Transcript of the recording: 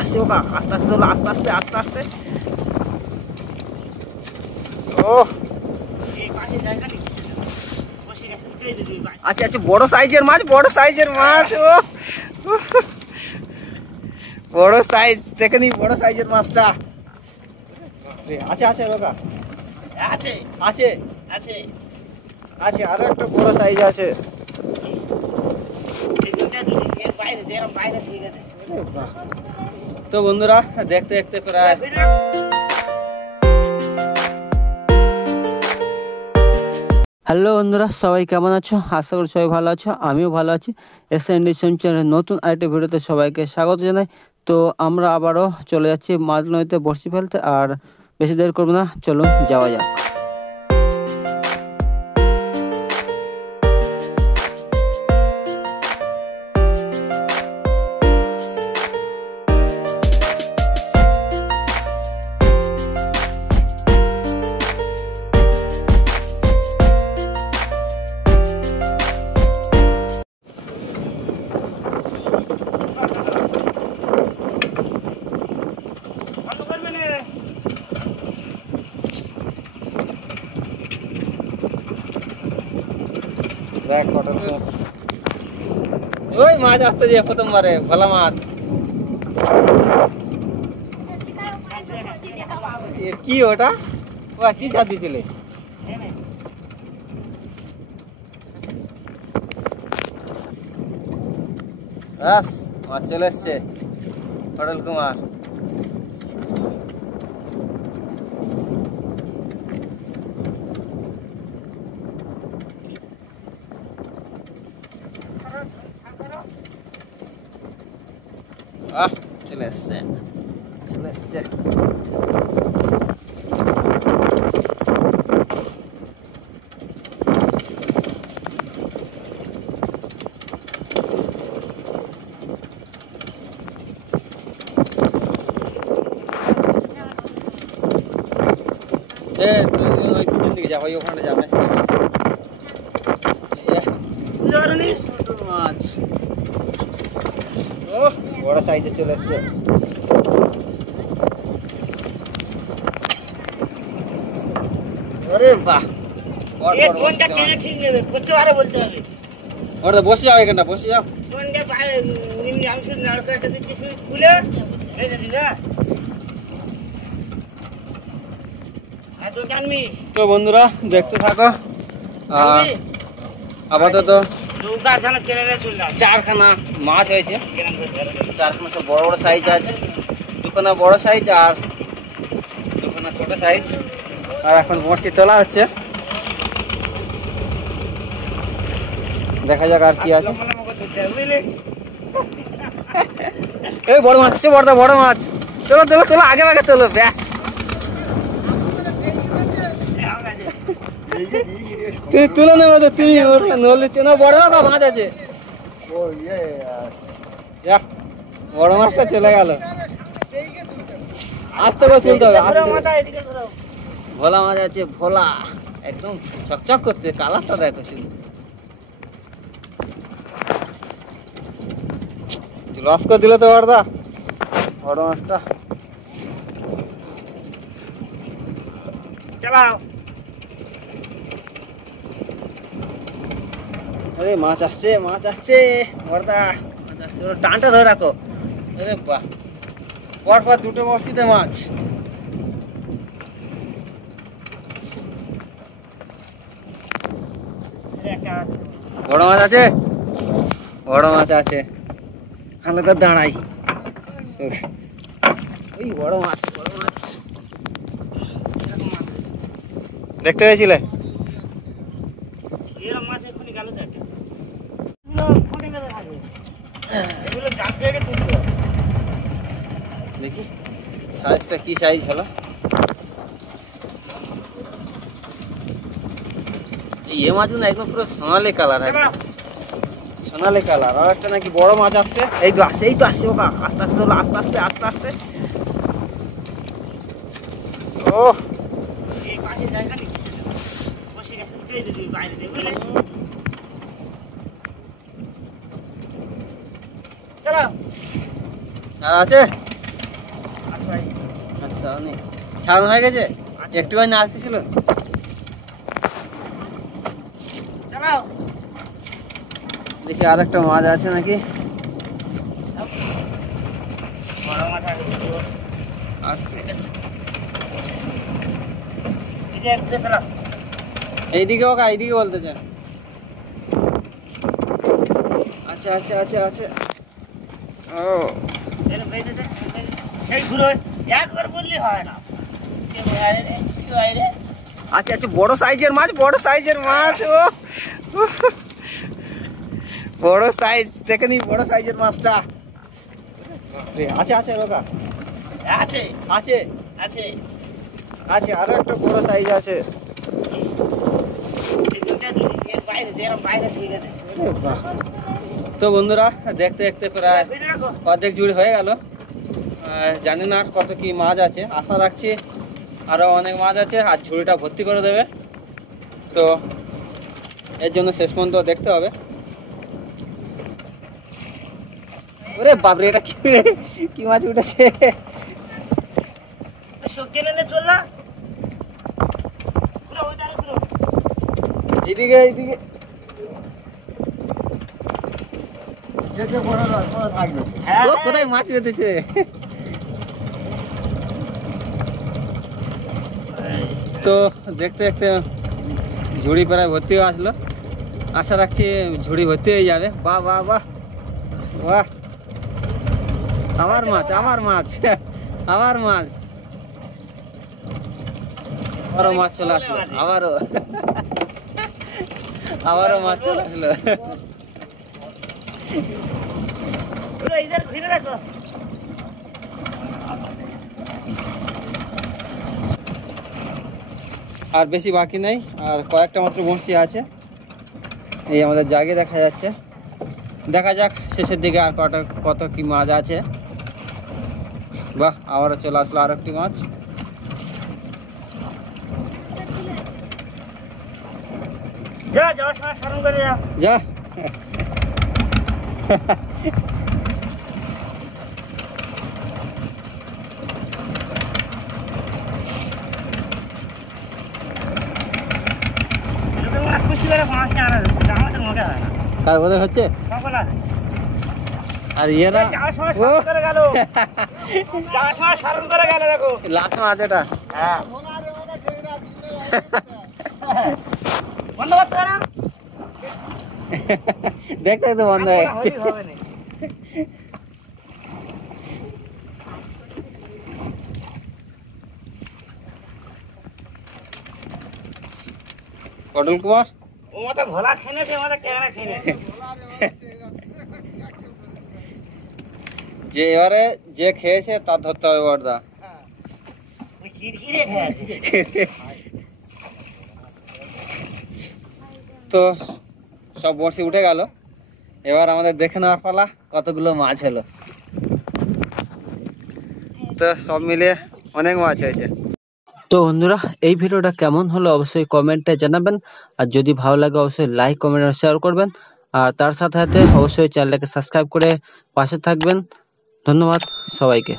আসছে ওকা, আস্তে আস্তে চলো, আস্তে আস্তে আস্তে আস্তে। ও আচ্ছা আচ্ছা, বড় সাইজের মাছ, বড় সাইজের মাছ। ও বড় সাইজ, দেখে নি বড় সাইজের মাছটা। আচ্ছা আচ্ছা রোকা, আছে আছে আছে আছে, আরো একটা বড় সাইজ আছে। তো বন্ধুরা দেখতে দেখতে প্রায় হ্যালো বন্ধুরা, সবাই কেমন আছো? আশা করি সবাই ভালো আছো, আমিও ভালো আছি। এসএনডি চ্যানেলের নতুন আরেকটি ভিডিওতে সবাইকে স্বাগত জানাই। তো আমরা আবারও চলে যাচ্ছি মাছ নদীতে বড়শি ফেলতে, আর বেশি দেরি করবো না, চলুন যাওয়া যাক। ওই মাছ আসতে যে প্রথমবারে ভোলা মাছ। কি ওটা? ও কি ছাদ দিছিলে? ব্যাস মাছ চলে এসছে, হোটেল কুমার। চলে এসছে, চলে এসছে। ওই পিছন দিকে যাবো, ওখানে যাবে মাছ। ও বড় সাইজে চলে এসছে। আরে বাহ, বসে যাও, এখানটা বসে যাও। তো বন্ধুরা দেখতে থাকো। আপাতত চারখানা মাছ হয়েছে, চারখানা সব বড় বড় সাইজ আছে। দুখানা বড় সাইজ আর দুখানা ছোট সাইজ। আর এখন বড়শি তোলা হচ্ছে, দেখা যাক আর কি আছে। এই বড় মাছ আছে, বড় মাছ। তোলো তোলো তোলো, আগে আগে তোলো, ব্যাস। তুই তুলে নেবো তো, তুমি নলিচ্ছ না। বড় মাছ আছে, বড় মাছটা চলে গেল। আস্তে করে তুলতে হবে, আস্তে। ভোলা মাছ আছে, ভোলা একদম চকচক করতে, কালারটা দেখো শুধু। লস করে দিলে তো বড়দা বড় মাছটা। চালাও। আরে মাছ আসছে, মাছ আসছে বড়দা, মাছ আসছে। ওরা টানটা ধরে রাখো। আরে বাহ, পরপর দুটো বড়শিতে মাছ। বড় মাছ আছে, বড় মাছ আছে। ভালো করে দাঁড়াই। ওই বড় মাছ, বড় মাছ দেখতে পেয়েছিলে? দেখি সাইজটা কি সাইজ হলো। এই মাছগুলো একদম পুরো সোনালি কালার, সোনালি কালার। আর একটা নাকি বড় মাছ আসছে, এই তো আসছে, এই তো আসছে ওকা, আস্তে আস্তে চলো, আস্তে আস্তে আস্তে আস্তে। ও আর আছে ছাড়ানো হয়ে গেছে, একটুখানি না আসছিল। দেখি আর একটা মাছ আছে নাকি। এইদিকে ওকা, এইদিকে বলতে চান। আচ্ছা আচ্ছা আচ্ছা আচ্ছা, ও একবার বললি হয় না। আচ্ছা আচ্ছা, বড় সাইজের মাছ, বড় সাইজের মাছ। ও বড় সাইজ, দেখে নি বড় সাইজের মাছটা। আচ্ছা আচ্ছা রোকা, আছে আছে আছে আছে, আরো একটা বড় সাইজ আছে। তো বন্ধুরা, দেখতে দেখতে প্রায় অর্ধেক জুড়ি হয়ে গেল। জানি না আর কত কি মাছ আছে, আশা রাখছি আরও অনেক মাছ আছে, আর ঝুড়িটা ভর্তি করে দেবে। তো এর জন্য শেষ পর্যন্ত দেখতে হবে। ওরে বাবরে, এটা কি মাছ উঠেছে। এইদিকে এইদিকে কোথায় মাছ বেঁধেছে। তো দেখতে দেখতে ঝুড়ি প্রায় ভর্তি হয়ে আসলো, আশা রাখছি ঝুড়ি ভর্তি হয়ে যাবে। বাহ বাহ বাহ বাহ, আবার মাছ, আবার মাছ, আবার মাছ, আবারও মাছ চলে আসলো, আবারও মাছ চলে আসলো। আর বেশি বাকি নাই, আর কয়েকটা মাত্র বড়শি আছে। এই আমাদের জাগে দেখা যাচ্ছে, দেখা যাক শেষের দিকে আর কত কি মাছ আছে। বাহ, আবারও চলে আসলো আর একটি মাছ। যা কার বোধ হচ্ছে। আর ইয়েরা লাস্ট মাছ এটা। দেখতে তো বন্ধ হয়ে গেছে। পটল কুমার যে এবারে যে খেয়েছে তার ধরতে হবে বড়দা। তো সব বড়শি উঠে গেল, এবার আমাদের দেখে নেওয়ার পালা কতগুলো মাছ হলো। তো সব মিলিয়ে অনেক মাছ হয়েছে। তো বন্ধুরা, এই ভিডিওটা কেমন হলো অবশ্যই কমেন্টে জানাবেন, আর যদি ভালো লাগে অবশ্যই লাইক কমেন্ট আর শেয়ার করবেন, আর তার সাথে সাথে অবশ্যই চ্যানেলটাকে সাবস্ক্রাইব করে পাশে থাকবেন। ধন্যবাদ সবাইকে।